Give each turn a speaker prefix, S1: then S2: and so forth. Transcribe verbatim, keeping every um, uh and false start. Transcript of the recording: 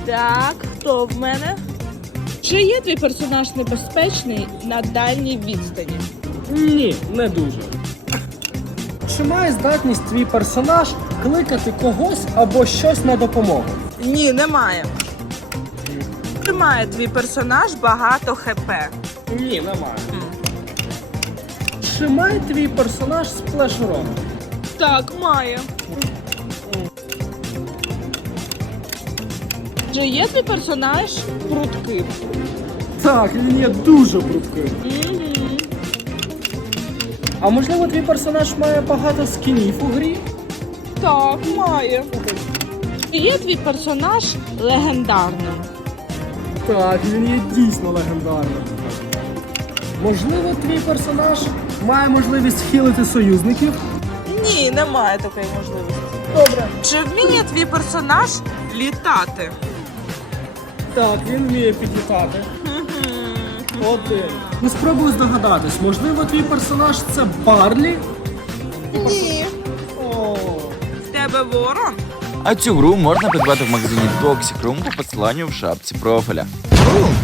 S1: Так, хто в мене? Чи є твій персонаж небезпечний на дальній відстані?
S2: Ні, не дуже. Чи має здатність твій персонаж кликати когось або щось на допомогу?
S1: Ні, немає. Чи має твій персонаж багато хп?
S2: Ні, немає. Чи має твій персонаж сплеш-рон?
S1: Так, має. Чи є твій персонаж прудким?
S2: Так, він є дуже прудким.
S1: Угу.
S2: А можливо, твій персонаж має багато скінів у грі?
S1: Так, має. Чи є твій персонаж легендарним?
S2: Так, він є дійсно легендарним. Можливо, твій персонаж має можливість хілити союзників?
S1: Ні, немає такої можливості.
S2: Добре.
S1: Чи вміє твій персонаж літати?
S2: Так, він вміє підлітати. Один. Ну спробую здогадатись, можливо, твій персонаж це Барлі?
S1: Ні.
S2: О.
S1: В тебе ворон?
S3: А цю гру можна придбати в магазині Toxic Room по посиланню в шапці профіля. Бум!